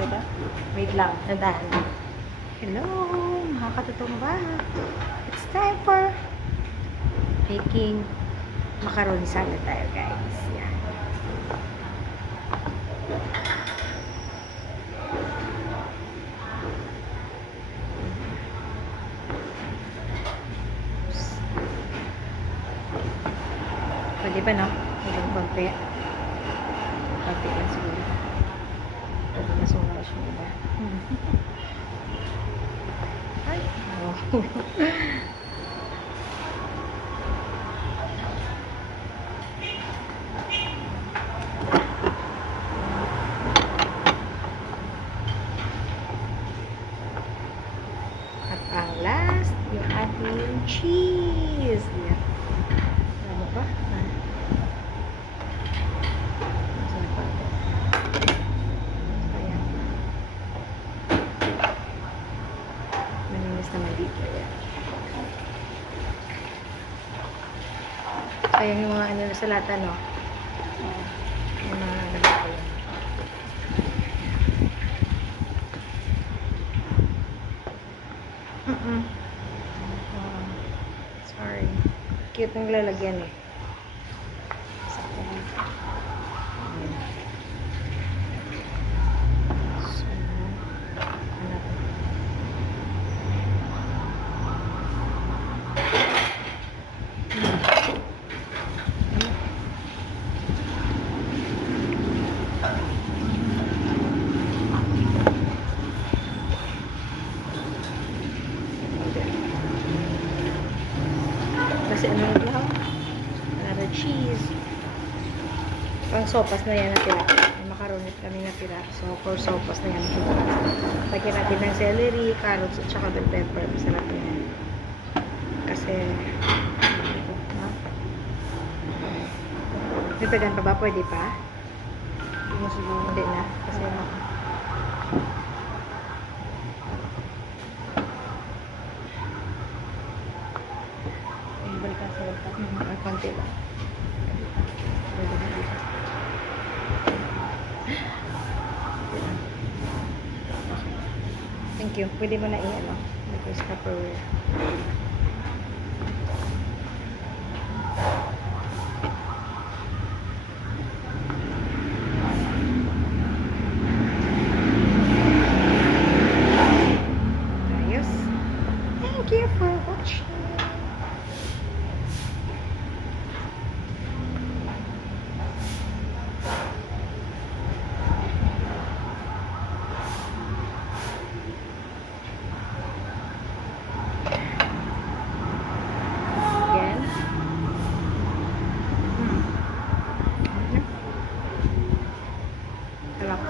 talaga. Wait lang. Nadaan. Hello, makakatutong ba? It's time for making macaroni salad tayo, guys. Yan. Pwede ba, no? Hanggang konti. Konti lang siguro. Pwede na sumara siya iba. Ay, no. At ang last, yung ating cheese. Yan. Ano ba? Saan pa ito? Ayan. Maninis naman dito. Yan. Ayan yung mga ano sa lata, no? Yung mga ano ko yan. Sorry. Cute ng lalagyan eh. Sakto lang. Ayan. So, ano to? Kasi ano lang, another cheese. Pang sopas na yan natira. May macaroni kami natira. So, for sopas na yan. Lagyan natin ng celery, carrots, at saka bell pepper. Masarap na yan. Kasi, may pagan pa ba? Pwede pa? Hindi mo siguro. Hindi na. Kasi, Balik ka sa lagta. ay, konti lang. Pwede na dito. Thank you. Pwede mo na i-ano. Ito is Tupperware. Ayos. Thank you for watching. Again. Sarap.